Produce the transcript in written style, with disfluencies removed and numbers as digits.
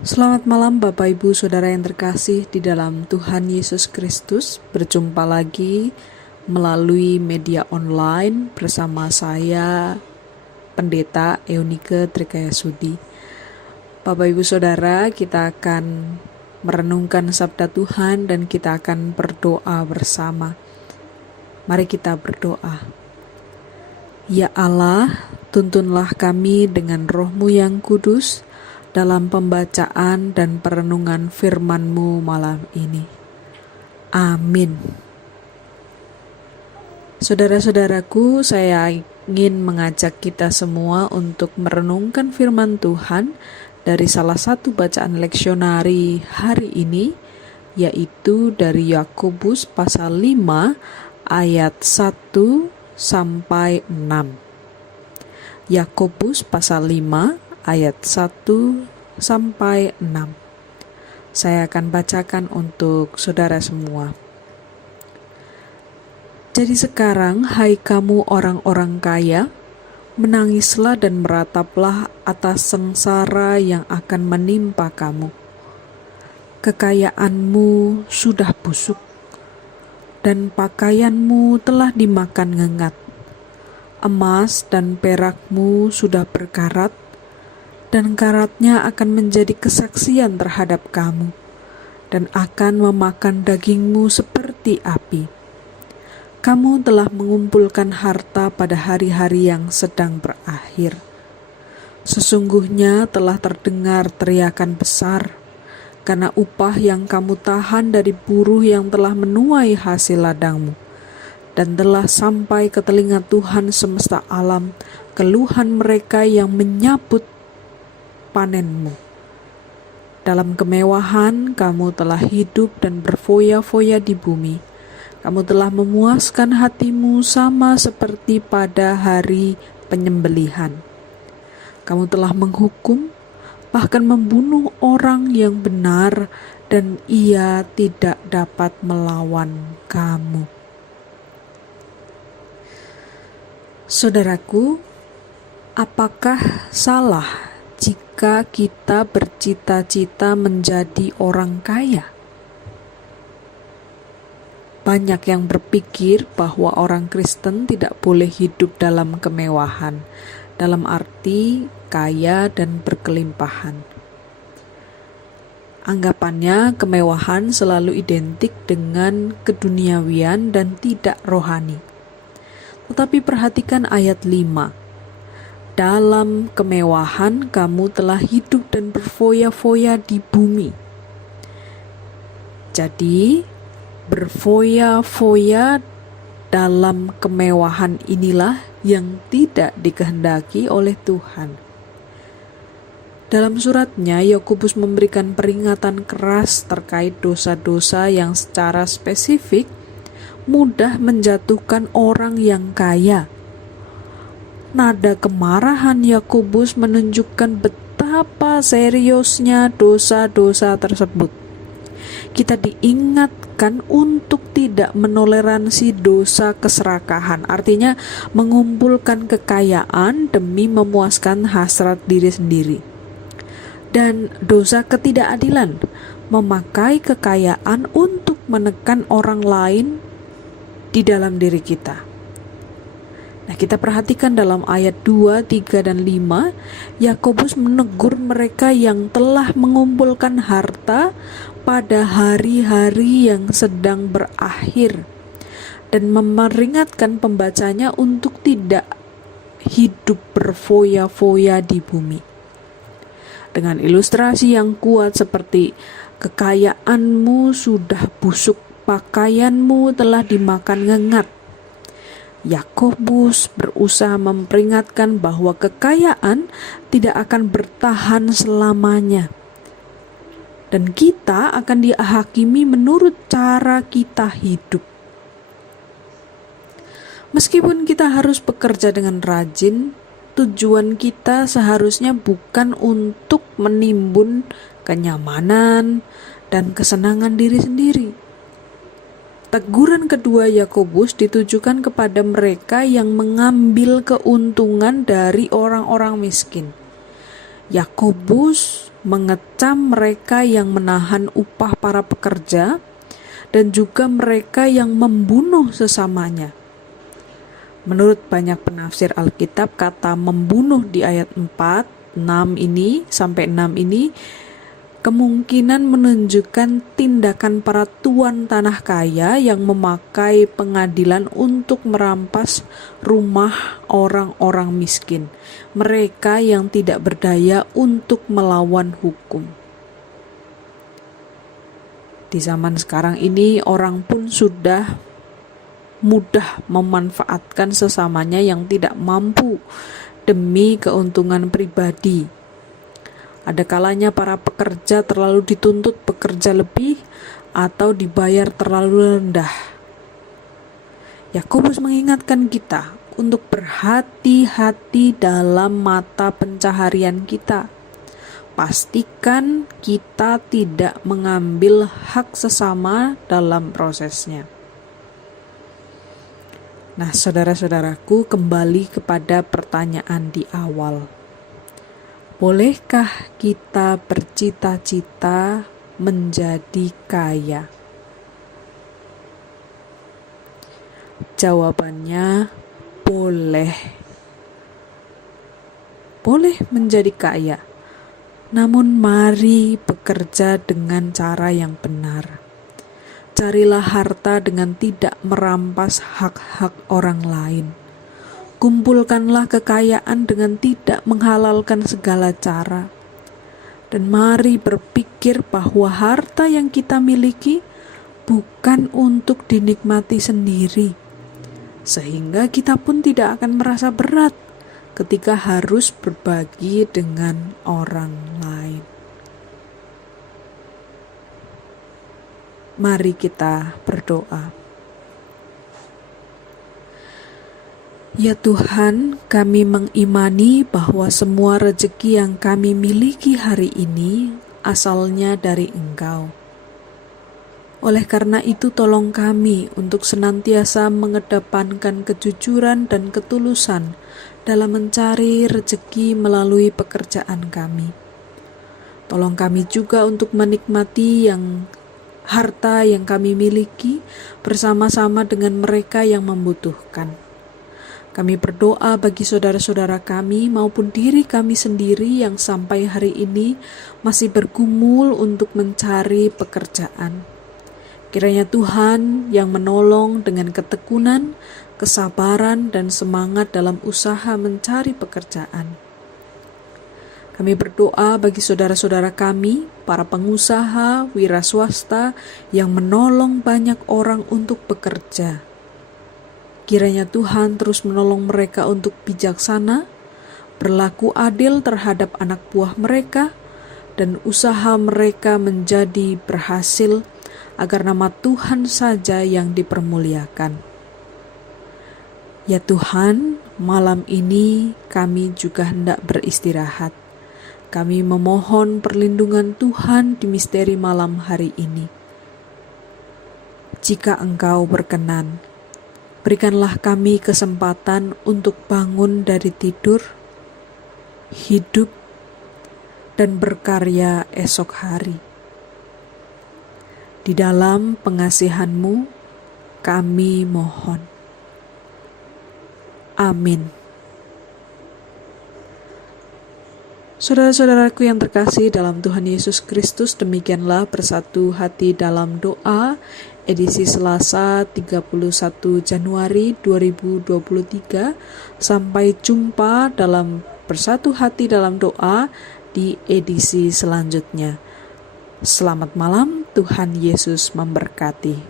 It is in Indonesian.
Selamat malam Bapak Ibu Saudara yang terkasih di dalam Tuhan Yesus Kristus. Berjumpa lagi melalui media online bersama saya Pendeta Eunike Trikayasudi. Bapak Ibu Saudara, kita akan merenungkan sabda Tuhan dan kita akan berdoa bersama. Mari kita berdoa. Ya Allah, tuntunlah kami dengan roh-Mu yang kudus dalam pembacaan dan perenungan firman-Mu malam ini. Amin. Saudara-saudaraku, saya ingin mengajak kita semua untuk merenungkan firman Tuhan dari salah satu bacaan leksionari hari ini, yaitu dari Yakobus pasal 5 ayat 1 sampai 6. Yakobus pasal 5 ayat 1 sampai 6. Saya akan bacakan untuk saudara semua. Jadi sekarang, hai kamu orang-orang kaya, menangislah dan merataplah atas sengsara yang akan menimpa kamu. Kekayaanmu sudah busuk, dan pakaianmu telah dimakan ngengat. Emas dan perakmu sudah berkarat, dan karatnya akan menjadi kesaksian terhadap kamu, dan akan memakan dagingmu seperti api. Kamu telah mengumpulkan harta pada hari-hari yang sedang berakhir. Sesungguhnya telah terdengar teriakan besar, karena upah yang kamu tahan dari buruh yang telah menuai hasil ladangmu, dan telah sampai ke telinga Tuhan semesta alam keluhan mereka yang menyabut panenmu. Dalam kemewahan kamu telah hidup dan berfoya-foya di bumi. Kamu telah memuaskan hatimu sama seperti pada hari penyembelihan. Kamu telah menghukum, bahkan membunuh orang yang benar, dan ia tidak dapat melawan kamu. Saudaraku, apakah salah jika kita bercita-cita menjadi orang kaya? Banyak yang berpikir bahwa orang Kristen tidak boleh hidup dalam kemewahan, dalam arti kaya dan berkelimpahan. Anggapannya kemewahan selalu identik dengan keduniawian dan tidak rohani. Tetapi perhatikan ayat 5. Dalam kemewahan kamu telah hidup dan berfoya-foya di bumi. Jadi, berfoya-foya dalam kemewahan inilah yang tidak dikehendaki oleh Tuhan. Dalam suratnya, Yakobus memberikan peringatan keras terkait dosa-dosa yang secara spesifik mudah menjatuhkan orang yang kaya. Nada kemarahan Yakobus menunjukkan betapa seriusnya dosa-dosa tersebut. Kita diingatkan untuk tidak menoleransi dosa keserakahan, artinya mengumpulkan kekayaan demi memuaskan hasrat diri sendiri. Dan dosa ketidakadilan, memakai kekayaan untuk menekan orang lain di dalam diri kita. Nah, kita perhatikan dalam ayat 2, 3, dan 5, Yakobus menegur mereka yang telah mengumpulkan harta pada hari-hari yang sedang berakhir, dan memperingatkan pembacanya untuk tidak hidup berfoya-foya di bumi. Dengan ilustrasi yang kuat seperti kekayaanmu sudah busuk, pakaianmu telah dimakan ngengat, Yakobus berusaha memperingatkan bahwa kekayaan tidak akan bertahan selamanya, dan kita akan dihakimi menurut cara kita hidup. Meskipun kita harus bekerja dengan rajin, tujuan kita seharusnya bukan untuk menimbun kenyamanan dan kesenangan diri sendiri. Teguran kedua Yakobus ditujukan kepada mereka yang mengambil keuntungan dari orang-orang miskin. Yakobus mengecam mereka yang menahan upah para pekerja, dan juga mereka yang membunuh sesamanya. Menurut banyak penafsir Alkitab, kata membunuh di ayat 4, 6 ini sampai 6 ini kemungkinan menunjukkan tindakan para tuan tanah kaya yang memakai pengadilan untuk merampas rumah orang-orang miskin, mereka yang tidak berdaya untuk melawan hukum. Di zaman sekarang ini, orang pun sudah mudah memanfaatkan sesamanya yang tidak mampu demi keuntungan pribadi. Ada kalanya para pekerja terlalu dituntut bekerja lebih atau dibayar terlalu rendah. Yakobus mengingatkan kita untuk berhati-hati dalam mata pencaharian kita. Pastikan kita tidak mengambil hak sesama dalam prosesnya. Nah, saudara-saudaraku, kembali kepada pertanyaan di awal. Bolehkah kita bercita-cita menjadi kaya? Jawabannya boleh. Boleh menjadi kaya. Namun mari bekerja dengan cara yang benar. Carilah harta dengan tidak merampas hak-hak orang lain. Kumpulkanlah kekayaan dengan tidak menghalalkan segala cara. Dan mari berpikir bahwa harta yang kita miliki bukan untuk dinikmati sendiri, sehingga kita pun tidak akan merasa berat ketika harus berbagi dengan orang lain. Mari kita berdoa. Ya Tuhan, kami mengimani bahwa semua rezeki yang kami miliki hari ini asalnya dari Engkau. Oleh karena itu, tolong kami untuk senantiasa mengedepankan kejujuran dan ketulusan dalam mencari rezeki melalui pekerjaan kami. Tolong kami juga untuk menikmati harta yang kami miliki bersama-sama dengan mereka yang membutuhkan. Kami berdoa bagi saudara-saudara kami maupun diri kami sendiri yang sampai hari ini masih bergumul untuk mencari pekerjaan. Kiranya Tuhan yang menolong dengan ketekunan, kesabaran, dan semangat dalam usaha mencari pekerjaan. Kami berdoa bagi saudara-saudara kami, para pengusaha, wira swasta yang menolong banyak orang untuk bekerja. Kiranya Tuhan terus menolong mereka untuk bijaksana, berlaku adil terhadap anak buah mereka, dan usaha mereka menjadi berhasil agar nama Tuhan saja yang dipermuliakan. Ya Tuhan, malam ini kami juga hendak beristirahat. Kami memohon perlindungan Tuhan di misteri malam hari ini. Jika Engkau berkenan, berikanlah kami kesempatan untuk bangun dari tidur, hidup, dan berkarya esok hari. Di dalam pengasihan-Mu, kami mohon. Amin. Saudara-saudaraku yang terkasih dalam Tuhan Yesus Kristus, demikianlah bersatu hati dalam doa, edisi Selasa 31 Januari 2023. Sampai jumpa dalam bersatu hati dalam doa di edisi selanjutnya. Selamat malam, Tuhan Yesus memberkati.